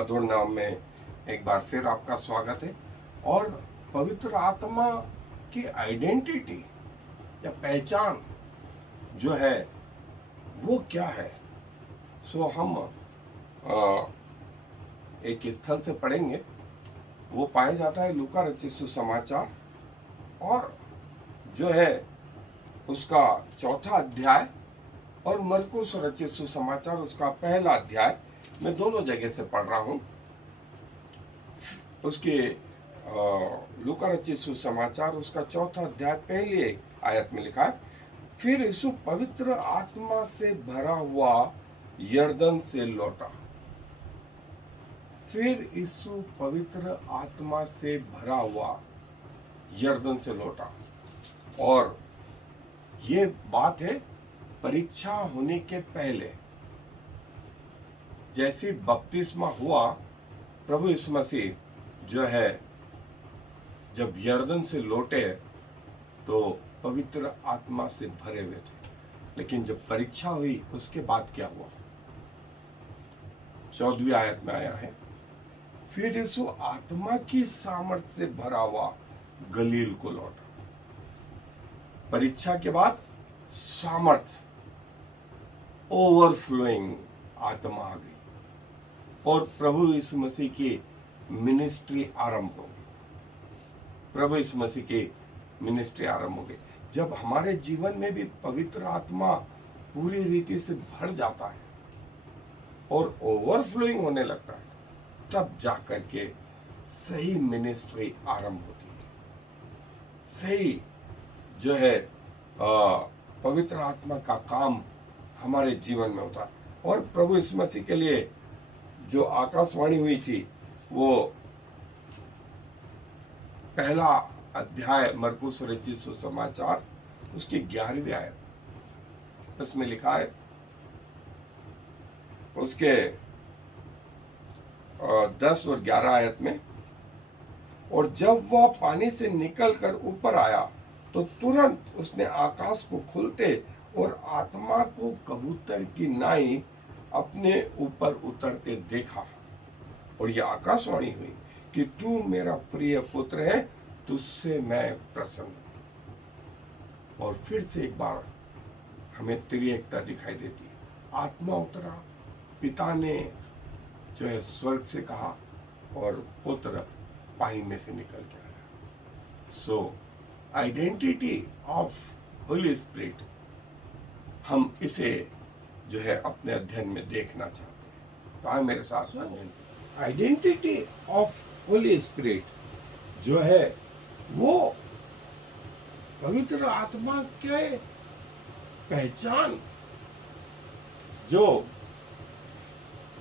मधुर नाम में एक बार फिर आपका स्वागत है। और पवित्र आत्मा की आइडेंटिटी या पहचान जो है वो क्या है, सो हम एक स्थल से पढ़ेंगे। वो पाया जाता है लूका रचित सुसमाचार और जो है उसका 4था अध्याय और मरकुस रचित सुसमाचार उसका 1 अध्याय। मैं दोनों जगह से पढ़ रहा हूं। उसके लूका रचित सुसमाचार उसका 4था अध्याय 1 आयत में लिखा है, फिर यीशु पवित्र आत्मा से भरा हुआ यरदन से लौटा। फिर यीशु पवित्र आत्मा से भरा हुआ यरदन से लौटा। और ये बात है परीक्षा होने के पहले। जैसे बपतिस्मा हुआ, प्रभु यीशु मसीह जो है जब यरदन से लौटे तो पवित्र आत्मा से भरे हुए थे। लेकिन जब परीक्षा हुई उसके बाद क्या हुआ, 14वीं आयत में आया है, फिर यीशु आत्मा की सामर्थ से भरा हुआ गलील को लौटा। परीक्षा के बाद सामर्थ, ओवरफ्लोइंग आत्मा आ गई और प्रभु यीशु मसीह की मिनिस्ट्री आरंभ हो गई। प्रभु यीशु मसीह की मिनिस्ट्री आरंभ हो गई। जब हमारे जीवन में भी पवित्र आत्मा पूरी रीति से भर जाता है और ओवरफ्लोइंग होने लगता है, तब जाकर के सही मिनिस्ट्री आरंभ होती है। सही जो है पवित्र आत्मा का काम हमारे जीवन में होता है। और प्रभु यीशु मसीह के लिए जो आकाशवाणी हुई थी वो 1 अध्याय मरकुस रचित सुसमाचार उसकी 11वीं आयत, उसमें लिखा है उसके 10 और 11 आयत में, और जब वह पानी से निकलकर ऊपर आया तो तुरंत उसने आकाश को खुलते और आत्मा को कबूतर की नाई अपने ऊपर उतरते देखा। और यह आकाशवाणी हुई कि तू मेरा प्रिय पुत्र है, तुझसे मैं प्रसन्न हूं। और फिर से एक बार हमें त्रिएकता दिखाई देती है। आत्मा उतरा, पिता ने जो है स्वर्ग से कहा और पुत्र पानी में से निकल के आया। सो आइडेंटिटी ऑफ होली स्पिरिट, हम इसे जो है अपने अध्ययन में देखना चाहते हैं। तो आए मेरे साथ अध्ययन। आइडेंटिटी ऑफ होली स्पिरिट जो है वो पवित्र आत्मा के पहचान जो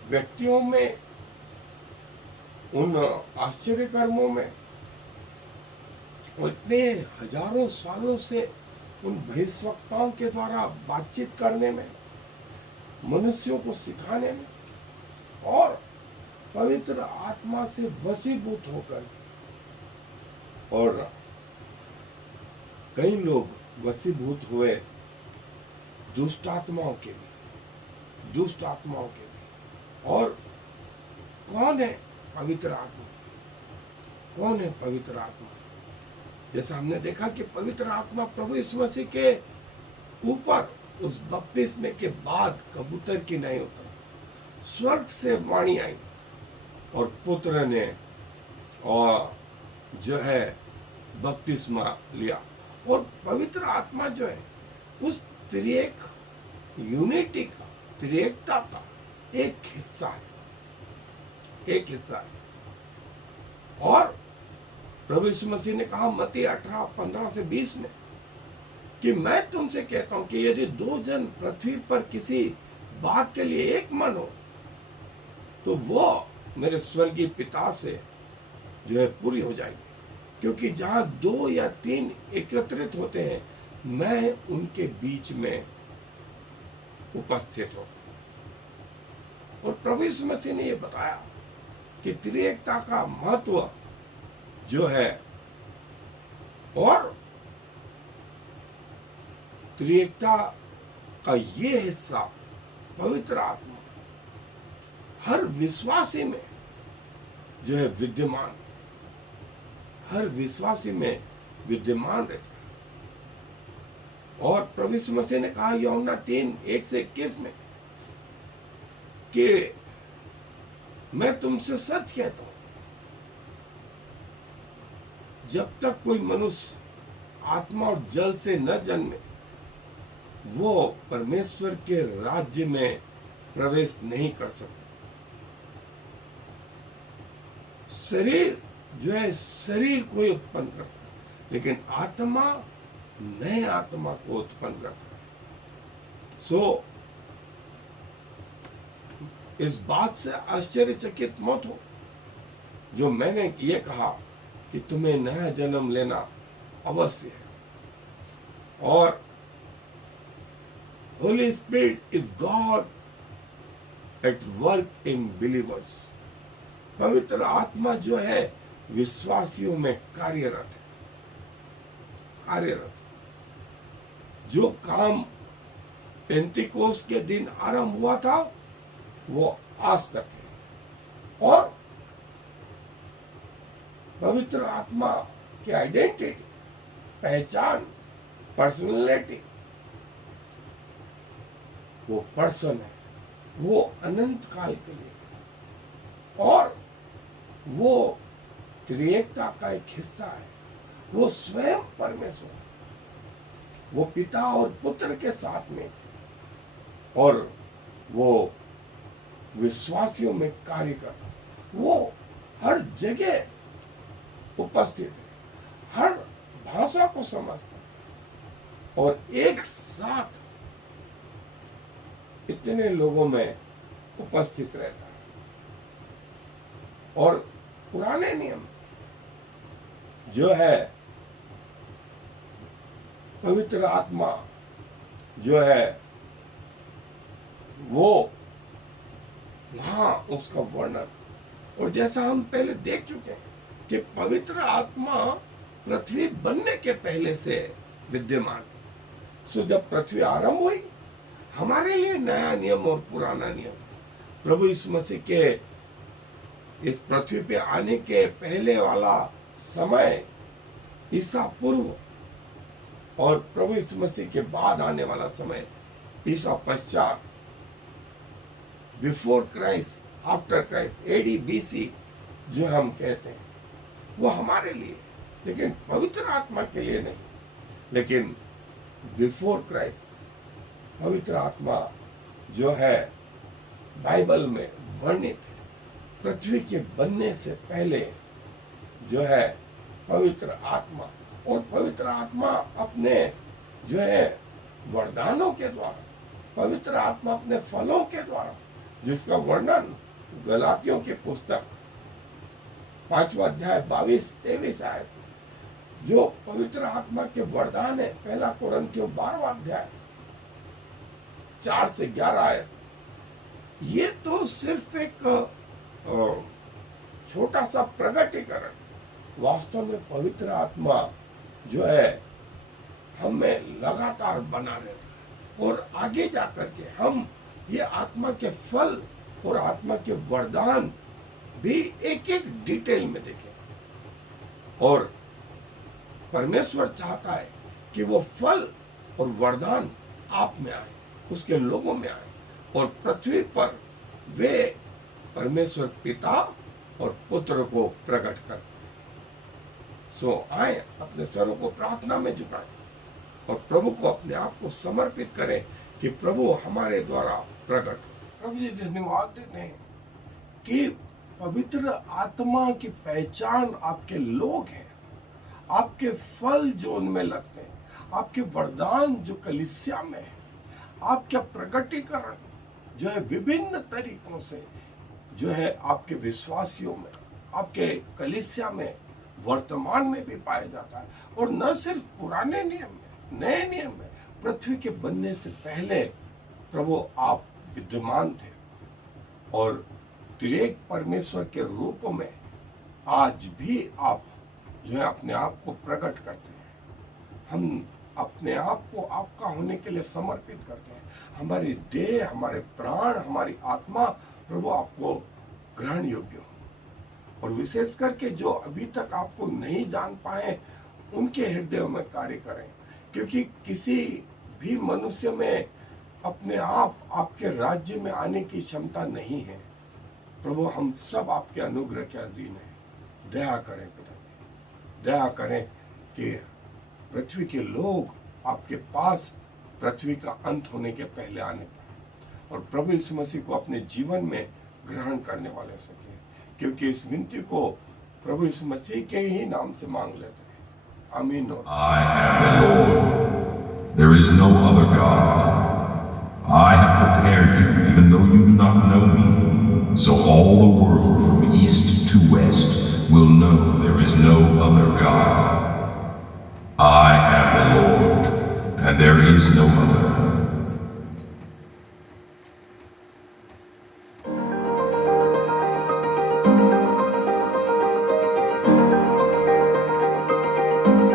व्यक्तियों में उन आश्चर्य कर्मों में इतने हजारों सालों से उन भविष्यवक्ताओं के द्वारा बातचीत करने में, मनुष्यों को सिखाने में और पवित्र आत्मा से वशीभूत होकर, और कई लोग वशीभूत हुए दुष्ट आत्माओं के भी। और कौन है पवित्र आत्मा? कौन है पवित्र आत्मा? जैसा हमने देखा कि पवित्र आत्मा प्रभु यीशु मसीह के ऊपर उस बपतिस्मे के बाद कबूतर की नहीं उतरा, स्वर्ग से वाणी आई और पुत्र ने और जो है बपतिस्मा लिया। और पवित्र आत्मा जो है उस त्रिएक यूनिटी का, त्रिएकता का एक हिस्सा है। और प्रभु यीशु मसीह ने कहा मत्ती 18:15-20 में कि मैं तुमसे कहता हूं कि यदि 2 जन पृथ्वी पर किसी बात के लिए एक मन हो तो वो मेरे स्वर्गीय पिता से जो है पूरी हो जाएगी। क्योंकि जहां 2 या 3 एकत्रित होते हैं, मैं उनके बीच में उपस्थित हूं। और प्रभु यीशु मसीह ने यह बताया कि त्रिएकता का महत्व जो है, और त्रिएकता का ये हिस्सा पवित्र आत्मा हर विश्वासी में जो है विद्यमान, हर विश्वासी में विद्यमान रहता है। और प्रभु यीशु मसीह ने कहा यूहन्ना 3:1-21 में कि मैं तुमसे सच कहता हूं, जब तक कोई मनुष्य आत्मा और जल से न जन्मे वो परमेश्वर के राज्य में प्रवेश नहीं कर सकता। शरीर जो है शरीर को ही उत्पन्न करता है, लेकिन आत्मा नए आत्मा को उत्पन्न करता है। सो इस बात से आश्चर्यचकित मत हो जो मैंने ये कहा कि तुम्हें नया जन्म लेना अवश्य है। और Holi spirit is God at work in believers. पवित्र आत्मा जो है विश्वासियों में कार्यरत है, कार्यरत। जो काम पेंतिकोस्त के दिन आरंभ हुआ था वो आज तक है। और पवित्र आत्मा की आइडेंटिटी, पहचान, पर्सनैलिटी, वो पर्सन है, वो अनंत काल के लिए, और वो त्रिएकता का एक हिस्सा है। वो स्वयं परमेश्वर, वो पिता और पुत्र के साथ में, और वो विश्वासियों में कार्य करता, वो हर जगह उपस्थित है, हर भाषा को समझता है, और एक साथ इतने लोगों में उपस्थित रहता है। और पुराने नियम जो है पवित्र आत्मा जो है वो वहां उसका वर्णन, और जैसा हम पहले देख चुके हैं कि पवित्र आत्मा पृथ्वी बनने के पहले से विद्यमान। सो जब पृथ्वी आरंभ हुई, हमारे लिए नया नियम और पुराना नियम, प्रभु यीशु मसीह के इस पृथ्वी पे आने के पहले वाला समय ईसा पूर्व, और प्रभु यीशु मसीह के बाद आने वाला समय ईसा पश्चात, before Christ, after Christ, AD BC जो हम कहते हैं, वो हमारे लिए, लेकिन पवित्र आत्मा के लिए नहीं। लेकिन बिफोर क्राइस्ट पवित्र आत्मा जो है बाइबल में वर्णित है। पृथ्वी के बनने से पहले जो है पवित्र आत्मा, और पवित्र आत्मा अपने जो है वरदानों के द्वारा, पवित्र आत्मा अपने फलों के द्वारा, जिसका वर्णन गलातियों की पुस्तक 5वां अध्याय 22-23 आयत, जो पवित्र आत्मा के वरदान है, पहला कुरिन्थियों 12वां अध्याय 4 से 11 आयत, ये तो सिर्फ एक छोटा सा प्रगटीकरण, वास्तव में पवित्र आत्मा जो है हमें लगातार बना रहता है, और आगे जाकर के हम ये आत्मा के फल और आत्मा के वरदान भी एक एक डिटेल में देखें। और परमेश्वर चाहता है कि वो फल और वरदान आप में आए, उसके लोगों में आए, और पृथ्वी पर वे परमेश्वर पिता और पुत्र को प्रकट करते हैं। सो आए, अपने सरों को प्रार्थना में झुकाएं और प्रभु को अपने आप को समर्पित करें कि प्रभु हमारे द्वारा प्रकट हो। प्रभु जी धन्यवाद देते हैं कि पवित्र आत्मा की पहचान आपके लोग हैं, आपके फल जो उनमें लगते हैं, आपके वरदान जो कलीसिया में है, आपका प्रकटीकरण जो है विभिन्न तरीकों से जो है आपके विश्वासियों में, आपके कलीसिया में, वर्तमान में भी पाया जाता है। और न सिर्फ पुराने नियम में, नए नियम में, पृथ्वी के बनने से पहले प्रभु आप विद्यमान थे, और त्रिएक परमेश्वर के रूप में आज भी आप जो है अपने आप को प्रकट करते हैं। हम अपने आप को आपका होने के लिए समर्पित करते हैं। हमारी देह, हमारे प्राण, हमारी आत्मा प्रभु आपको ग्रहण योग्य हो। और विशेष करके जो अभी तक आपको नहीं जान पाए उनके हृदयों में कार्य करें, क्योंकि किसी भी मनुष्य में अपने आप आपके राज्य में आने की क्षमता नहीं है। प्रभु, हम सब आपके अनुग्रह के अधीन हैं। दया करें पिताजी, दया करें कि पृथ्वी के लोग आपके पास पृथ्वी का अंत होने के पहले आने पाए और प्रभु यीशु मसीह को अपने जीवन में ग्रहण करने वाले सके, क्योंकि इस विनती को प्रभु यीशु मसीह के ही नाम से मांग लेते हैं। आमीन। I am the Lord. There is no other God. I have prepared you even though you do not know me, so all the world from east to west will know there is no other God. I am the Lord, and there is no other.